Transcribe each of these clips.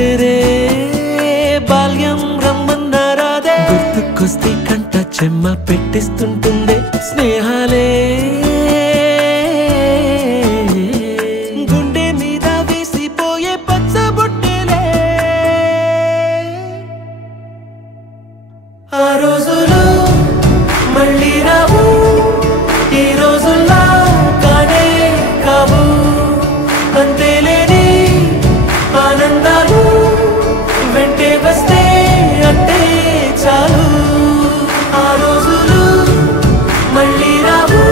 అరే రే బాల్యం రమ్మన్నారాదే గుర్తుకొస్తే కంట చెమ్మ పెట్టిస్తుంటుందే స్నేహాలే గుండె మీద వేసిపోయే పచ్చబొట్టెలే ఆ రోజులు మళ్ళీ రావు ఈ రోజుల్లా కానే కావు అంతేలేని ఆనందాలు వెంటే వస్తే అంటే చాలు ఆ రోజులు మళ్ళీ రావు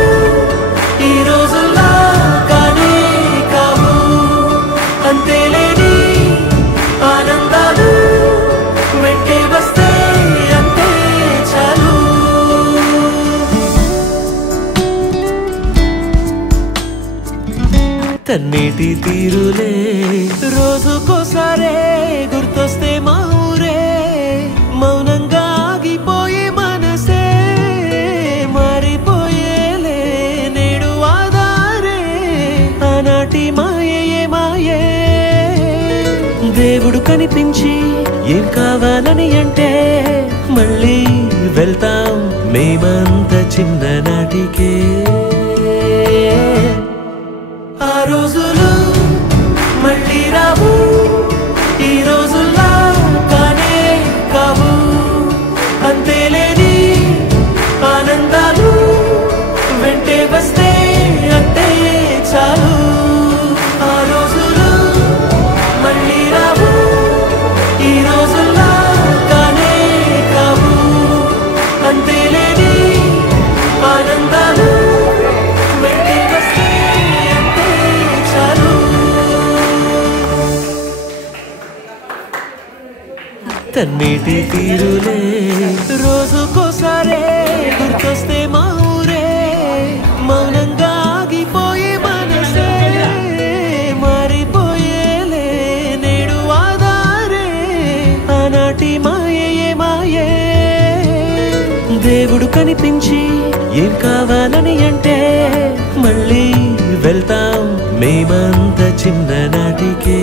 ఈ రోజుల్లా కానే కావు అంతేలేని ఆనందాలు వెంటే వస్తే అంటే చాలు తన్నేటి తీరులే రోజుకోసారే గుర్తొస్తే మా ఊరే మౌనంగా ఆగిపోయే మనసే మారిపోయేలే నేడు ఆధారే ఆనాటి మాయే మాయే దేవుడు కనిపించి ఏం కావాలని అంటే మళ్ళీ వెళ్తాం మేమంత చిన్ననాటికే ఆ రోజులు మళ్ళీ రావు ఈ రోజుల్లా కానే కావు అంతేలేని ఆనందాలు వెంటే వస్తే అంటే చాలు ఆ రోజులు మళ్ళీ రావు ఈ రోజుల్లా కానే కావు అంతేలేని ఆనందాలు వెంటే వస్తే అంటే చాలు తన్నేటి తీరులే రోజుకోసారే గుర్తొస్తే మా ఊరే మౌనంగా ఆగిపోయే మనసే మారిపోయేలే నేడు ఆధారే ఆనాటి మాయే మాయే దేవుడు కనిపించి ఏం కావాలని అంటే మళ్ళీ వెళ్తాం మేమంత చిన్ననాటికే